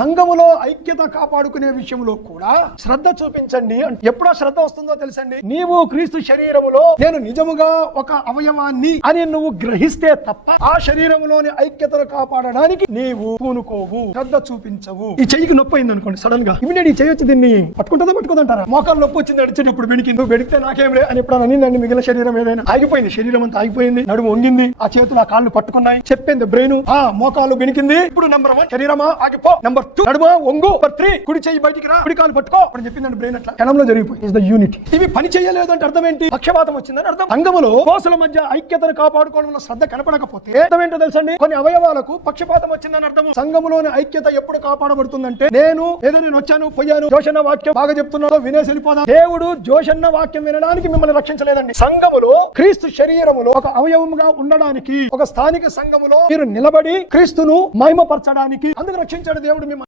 సంఘములో ఐక్యత కాపాడుకునే విషయంలో కూడా శ్రద్ధ చూపించండి. ఎప్పుడో శ్రద్ధ వస్తుందో తెలుసండి, నీవు క్రీస్తు శరీరములో నేను నిజముగా ఒక అవయవాన్ని అని నువ్వు గ్రహిస్తే తప్ప ఆ శరీరములోని ఐక్యతను కాపాడడానికి నీవు పూనుకోవు, శ్రద్ధ చూపించవు. ఈ చెయ్యికి నొప్పి అయింది అనుకోండి, సడన్ గా ఇమీడియట్ ఈ చెయ్యి వచ్చి దీన్ని పట్టుకుంటుందా పట్టుకోదంటారా? మోకాలు నొప్పి వచ్చింది అడిచేటప్పుడు బెడికి, నువ్వు బెడితే నాకేం లే అని ఎప్పుడు అనిందండి. మిగిలిన శరీరం ఏదైనా ఆగిపోయింది, శరీరం అంతా ఆగిపోయింది, నడుము వంగింది, ఆ చేతులు ఆ కాళ్ళు పట్టుకున్నాయి, చెప్పింది బ్రెయిన్ మోకాలు బెనికింది. ఇప్పుడు నెంబర్ 1 శరీరమా ఆగిపో, నెంబర్ 2 నడుమా వంగు, నెంబర్ 3 కుడి చెయ్యి బయటికి రా, కుడి కాలు పట్టుకో అని చెప్పిందండి బ్రెయిన్. అట్లా క్షణంలో జరిగిపోయింది. Is the unity. ఇవి పని చేయలేదు అంటే అర్థం ఏంటి? పక్షపాతం వచ్చిందని అర్థం. సంఘములో కోసల మధ్య ఐక్యతను కాపాడుకోవడంలో శ్రద్ధ కనపడకపోతే అర్థం ఏంటో తెలుసండి, కొన్ని అవయవాలకు పక్షపాతం వచ్చిందని అర్థం. సంఘములోని ఐక్యత ఎప్పుడు కాపాడబడుతుందంటే, నేను వచ్చాను పోయాను, జోషన్న వాక్యం బాగా చెప్తున్నాడో వినేసి వెళ్ళిపోదాం. దేవుడు జోషన్న వాక్యం వినడానికి మిమ్మల్ని రక్షించలేదండి. సంఘములో క్రీస్తు శరీరములో ఒక అవయవముగా ఉండడానికి, ఒక స్థానిక సంఘములో మీరు నిలబడి క్రీస్తును మహిమపరచడానికి అందుకు రక్షించాడు దేవుడు మిమ్మల్ని.